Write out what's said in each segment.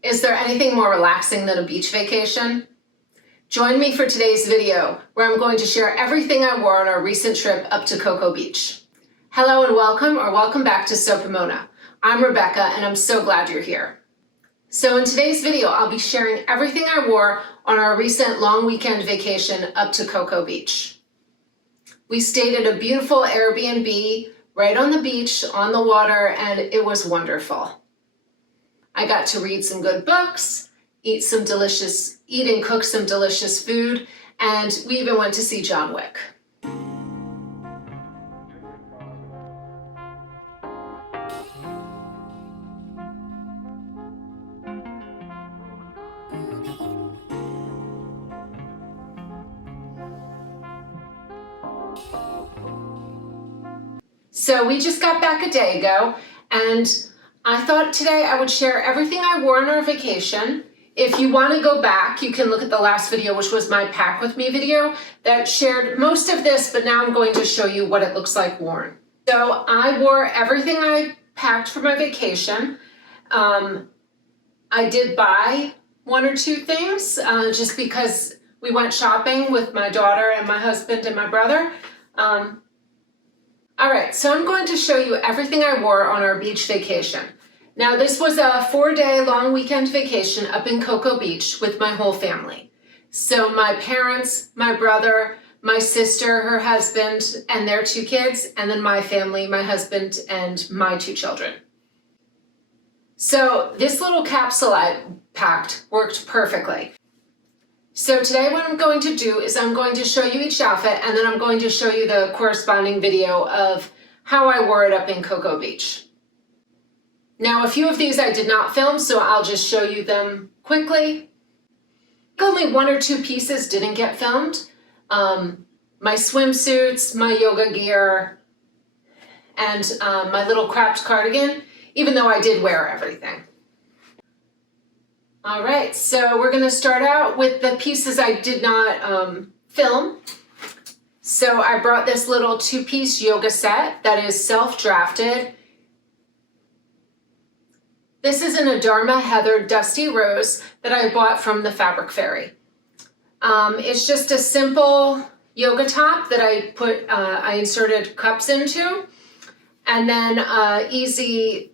Is there anything more relaxing than a beach vacation? Join me for today's video, where I'm going to share everything I wore on our recent trip up to Cocoa Beach. Hello and welcome back to Pomona. I'm Rebecca and I'm so glad you're here. So in today's video, I'll be sharing everything I wore on our recent long weekend vacation up to Cocoa Beach. We stayed at a beautiful Airbnb right on the beach, on the water, and it was wonderful. I got to read some good books, eat and cook some delicious food, and we even went to see John Wick. So we just got back a day ago, and I thought today I would share everything I wore on our vacation. If you want to go back, you can look at the last video, which was my Pack With Me video that shared most of this, but now I'm going to show you what it looks like worn. So I wore everything I packed for my vacation. I did buy one or two things just because we went shopping with my daughter and my husband and my brother. All right, so I'm going to show you everything I wore on our beach vacation. Now, this was a 4-day long weekend vacation up in Cocoa Beach with my whole family. So my parents, my brother, my sister, her husband, and their 2 kids, and then my family, my husband, and my 2 children. So this little capsule I packed worked perfectly. So today what I'm going to do is I'm going to show you each outfit, and then I'm going to show you the corresponding video of how I wore it up in Cocoa Beach. Now, a few of these I did not film, so I'll just show you them quickly. Only 1 or 2 pieces didn't get filmed. My swimsuits, my yoga gear, and my little cropped cardigan, even though I did wear everything. All right, so we're gonna start out with the pieces I did not film. So I brought this little 2-piece yoga set that is self-drafted. This is in a Dharma Heather Dusty Rose that I bought from the Fabric Fairy. It's just a simple yoga top that I inserted cups into, and then easy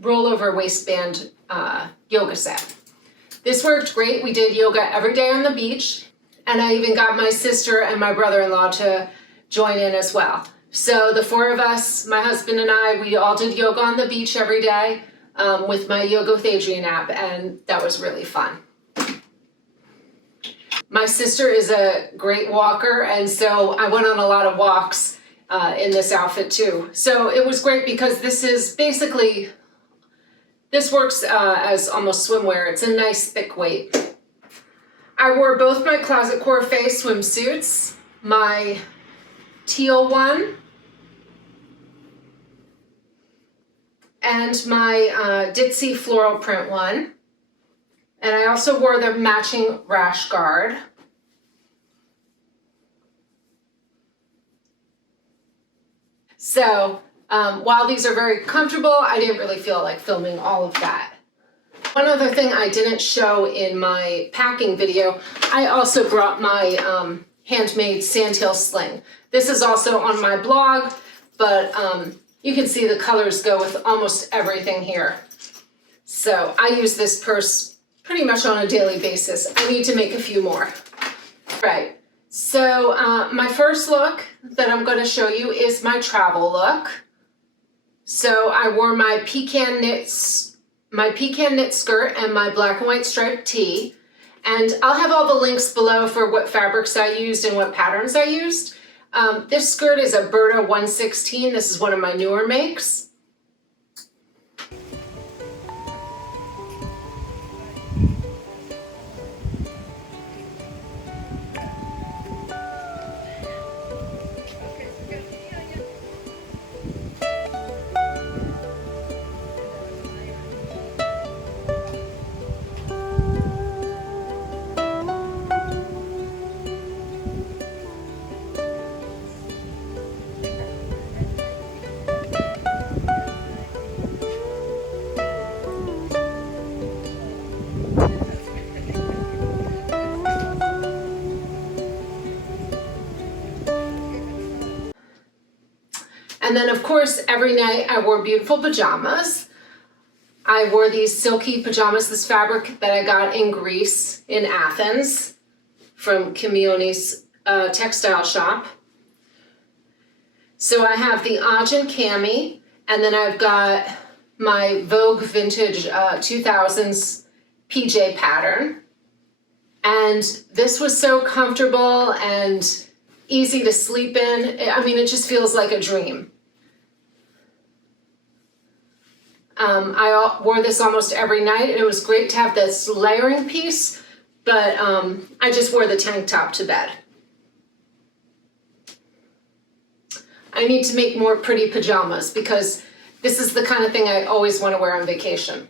rollover waistband yoga set. This worked great. We did yoga every day on the beach, and I even got my sister and my brother-in-law to join in as well. So the 4 of us, my husband and I, we all did yoga on the beach every day with my Yoga with Adriene app, and that was really fun. My sister is a great walker, and so I went on a lot of walks in this outfit too. So it was great because this is basically, this works as almost swimwear. It's a nice thick weight. I wore both my Closet Core Faye swimsuits, my teal one and my ditzy floral print one. And I also wore the matching Rashguard. So while these are very comfortable, I didn't really feel like filming all of that. One other thing I didn't show in my packing video, I also brought my Handmade Sandhill Sling. This is also on my blog, but you can see the colors go with almost everything here. So I use this purse pretty much on a daily basis. I need to make a few more. Right. So my first look that I'm going to show you is my travel look. So I wore my pecan knit skirt and my black and white striped tee. And I'll have all the links below for what fabrics I used and what patterns I used. This skirt is a Burda 116. This is one of my newer makes. And then of course, every night I wore beautiful pajamas. I wore these silky pajamas, this fabric that I got in Greece, in Athens, from Kimionis Textile Shop. So I have the Ajin cami, and then I've got my Vogue Vintage 2000s PJ pattern. And this was so comfortable and easy to sleep in. I mean, it just feels like a dream. I wore this almost every night, and it was great to have this layering piece, but I just wore the tank top to bed. I need to make more pretty pajamas because this is the kind of thing I always want to wear on vacation.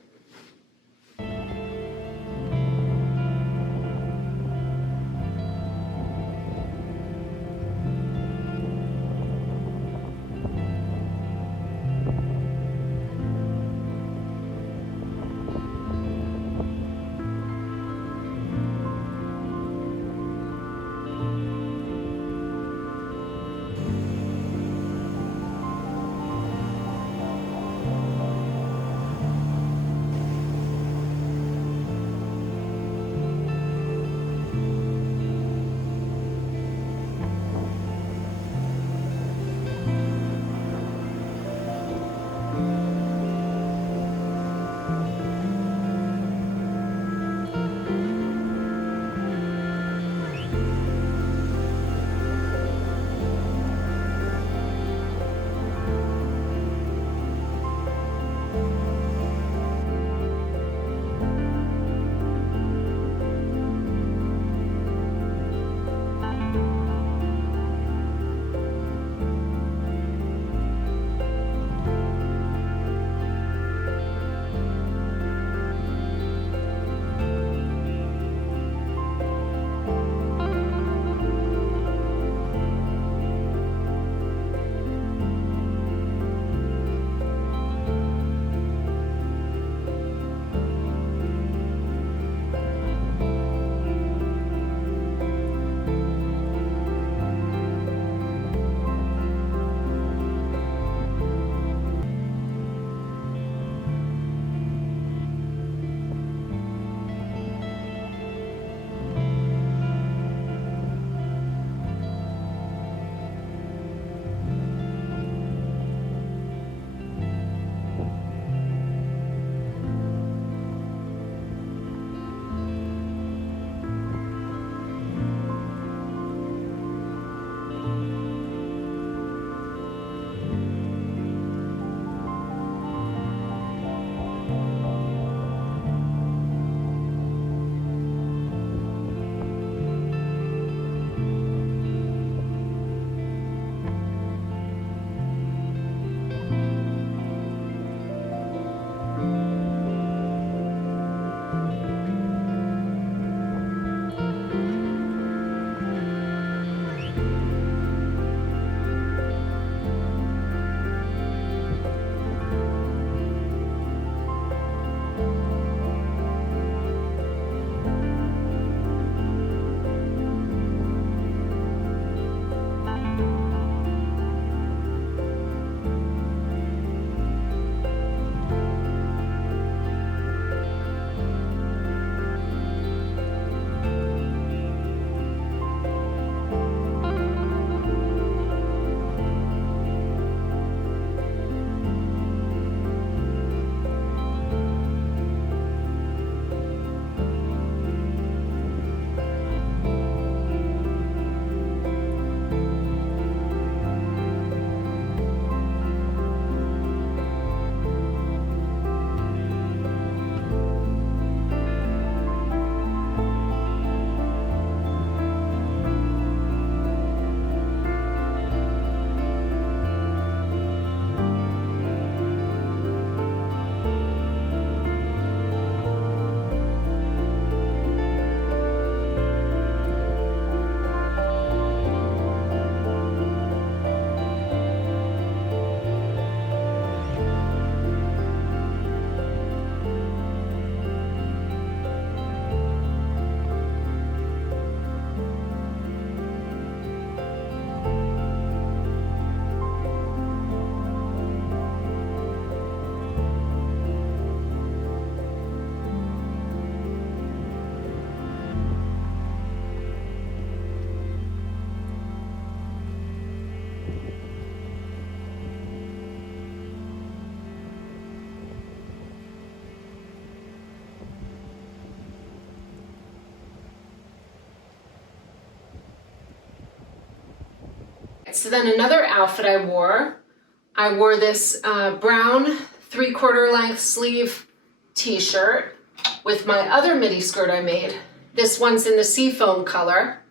so then another outfit I wore this brown 3/4 length sleeve t-shirt with my other midi skirt I made. This one's in the seafoam color.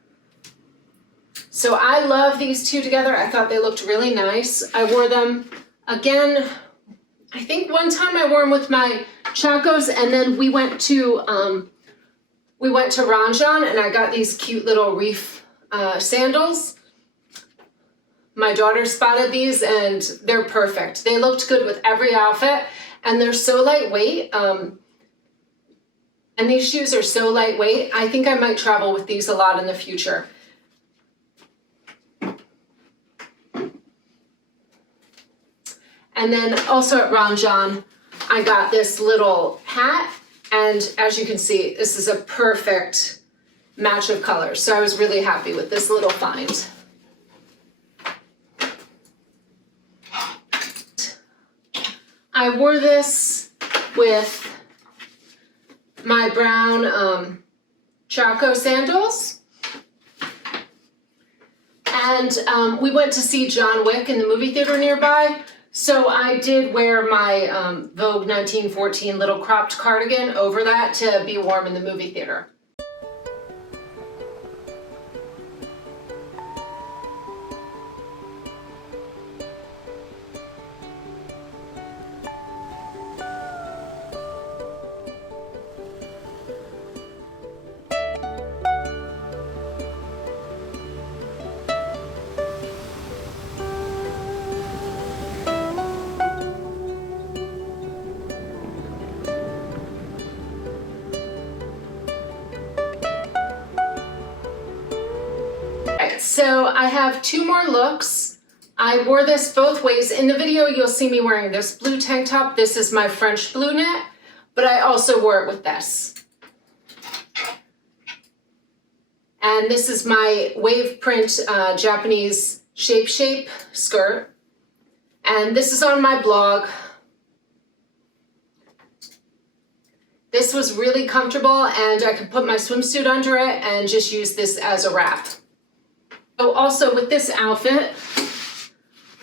So I love these two together. I thought they looked really nice. I wore them again, I think one time I wore them with my Chacos, and then we went to Ranjan and I got these cute little reef sandals. My daughter spotted these and they're perfect. They looked good with every outfit and they're so lightweight. And these shoes are so lightweight. I think I might travel with these a lot in the future. And then also at Ranjan, I got this little hat. And as you can see, this is a perfect match of colors. So I was really happy with this little find. I wore this with my brown Chaco sandals. And we went to see John Wick in the movie theater nearby. So I did wear my Vogue 1914 little cropped cardigan over that to be warm in the movie theater. So I have two more looks. I wore this both ways. In the video, you'll see me wearing this blue tank top. This is my French blue knit, but I also wore it with this. And this is my wave print Japanese shape skirt. And this is on my blog. This was really comfortable and I could put my swimsuit under it and just use this as a wrap. So also with this outfit,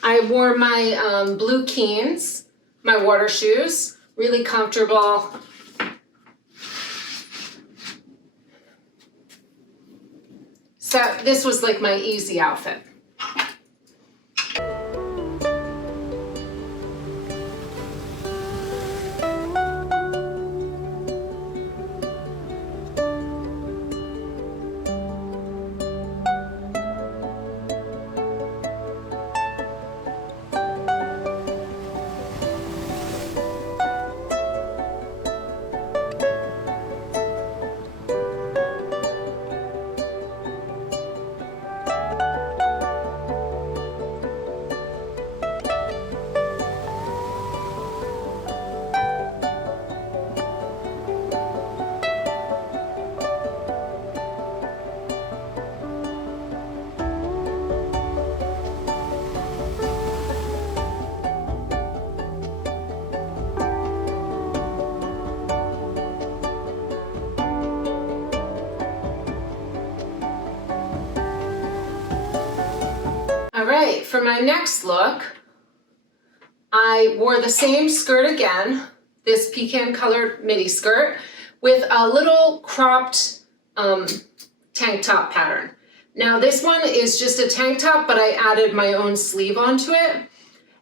I wore my blue Keens, my water shoes, really comfortable. So this was like my easy outfit. All right, for my next look, I wore the same skirt again, this pecan colored midi skirt with a little cropped tank top pattern. Now this one is just a tank top, but I added my own sleeve onto it.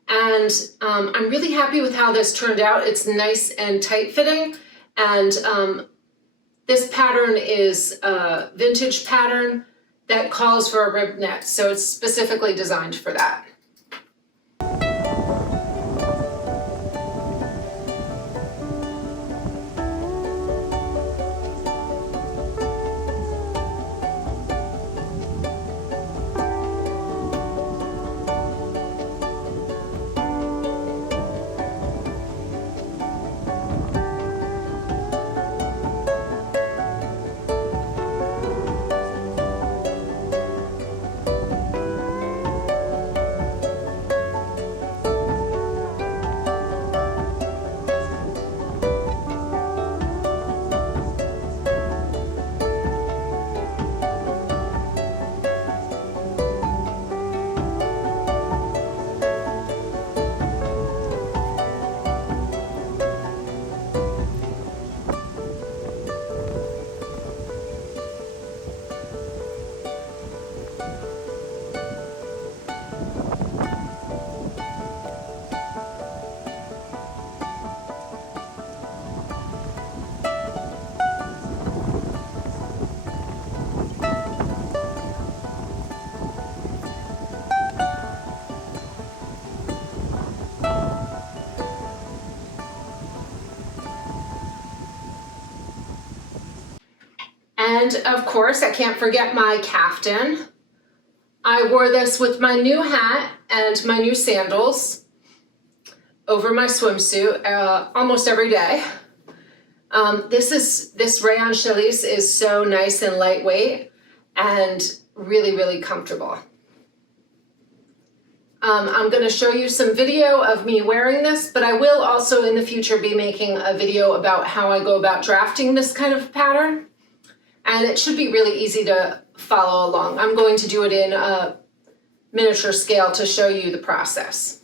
And I'm really happy with how this turned out. It's nice and tight fitting. And this pattern is a vintage pattern that calls for a rib neck, so it's specifically designed for that. And of course, I can't forget my Caftan. I wore this with my new hat and my new sandals over my swimsuit almost every day. This rayon challis is so nice and lightweight and really, really comfortable. I'm going to show you some video of me wearing this, but I will also in the future be making a video about how I go about drafting this kind of pattern. And it should be really easy to follow along. I'm going to do it in a miniature scale to show you the process.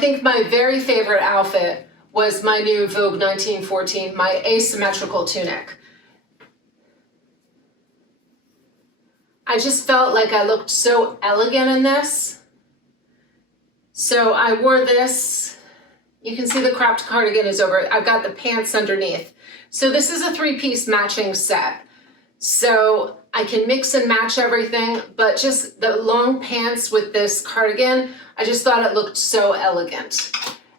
think my very favorite outfit was my new Vogue 1914, my asymmetrical tunic. I just felt like I looked so elegant in this. So I wore this. You can see the cropped cardigan is over. I've got the pants underneath. So this is a 3-piece matching set. So I can mix and match everything, but just the long pants with this cardigan, I just thought it looked so elegant.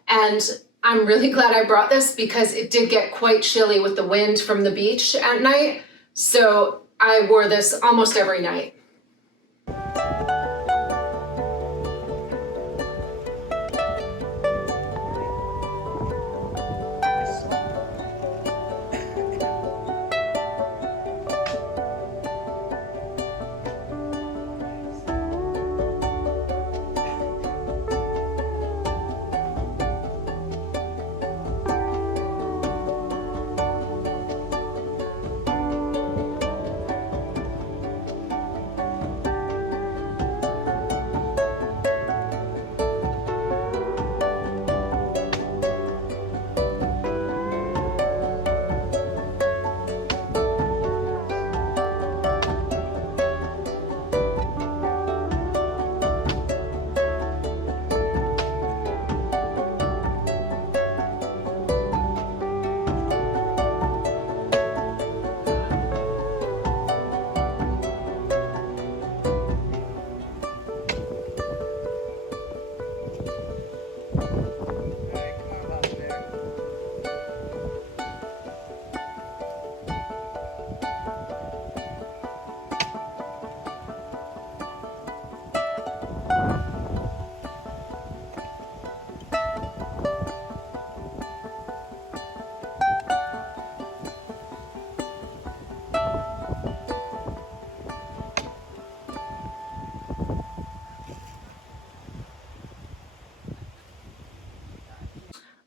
And I'm really glad I brought this because it did get quite chilly with the wind from the beach at night. So I wore this almost every night.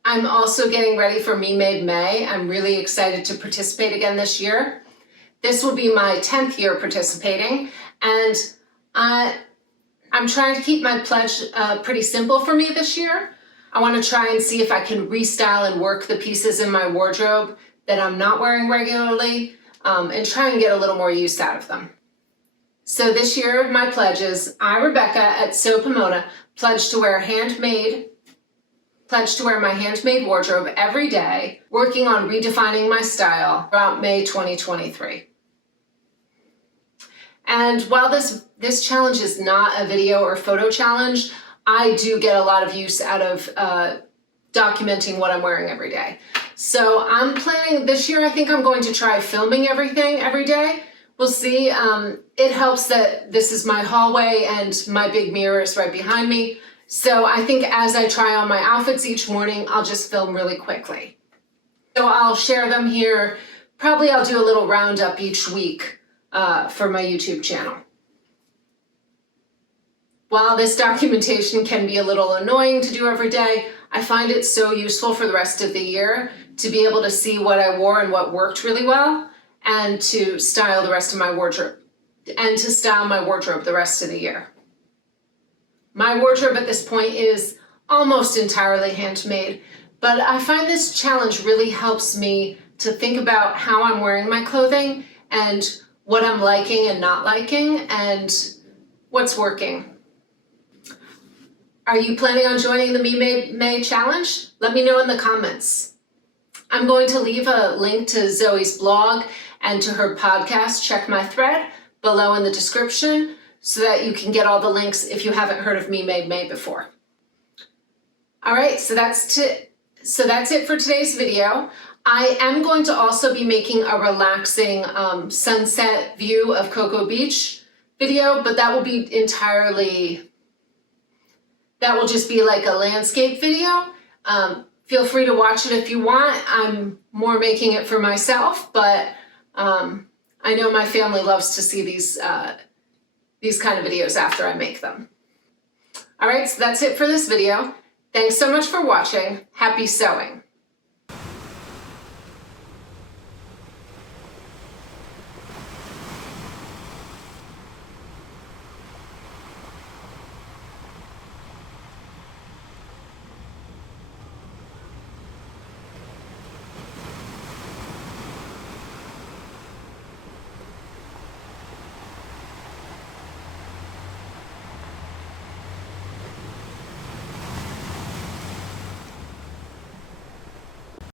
I'm also getting ready for Me Made May. I'm really excited to participate again this year. This will be my 10th year participating, and I'm trying to keep my pledge pretty simple for me this year. I want to try and see if I can restyle and work the pieces in my wardrobe that I'm not wearing regularly, and try and get a little more use out of them. So this year, my pledge is, I, Rebecca at Pomona, pledge to wear my handmade wardrobe every day, working on redefining my style throughout May 2023. And while this challenge is not a video or photo challenge, I do get a lot of use out of documenting what I'm wearing every day. So I'm planning, this year I think I'm going to try filming everything every day. We'll see. It helps that this is my hallway and my big mirror is right behind me. So I think as I try on my outfits each morning, I'll just film really quickly. So I'll share them here. Probably I'll do a little roundup each week for my YouTube channel. While this documentation can be a little annoying to do every day, I find it so useful for the rest of the year to be able to see what I wore and what worked really well, and to style the rest of my wardrobe, and to style my wardrobe the rest of the year. My wardrobe at this point is almost entirely handmade, but I find this challenge really helps me to think about how I'm wearing my clothing and what I'm liking and not liking and what's working. Are you planning on joining the Me Made May challenge? Let me know in the comments. I'm going to leave a link to Zoe's blog and to her podcast, Check My Thread, below in the description so that you can get all the links if you haven't heard of Me Made May before. All right, so that's it for today's video. I am going to also be making a relaxing sunset view of Cocoa Beach video, but that will be entirely, that will just be like a landscape video. Feel free to watch it if you want. I'm more making it for myself, but I know my family loves to see these kind of videos after I make them. All right, so that's it for this video. Thanks so much for watching. Happy sewing.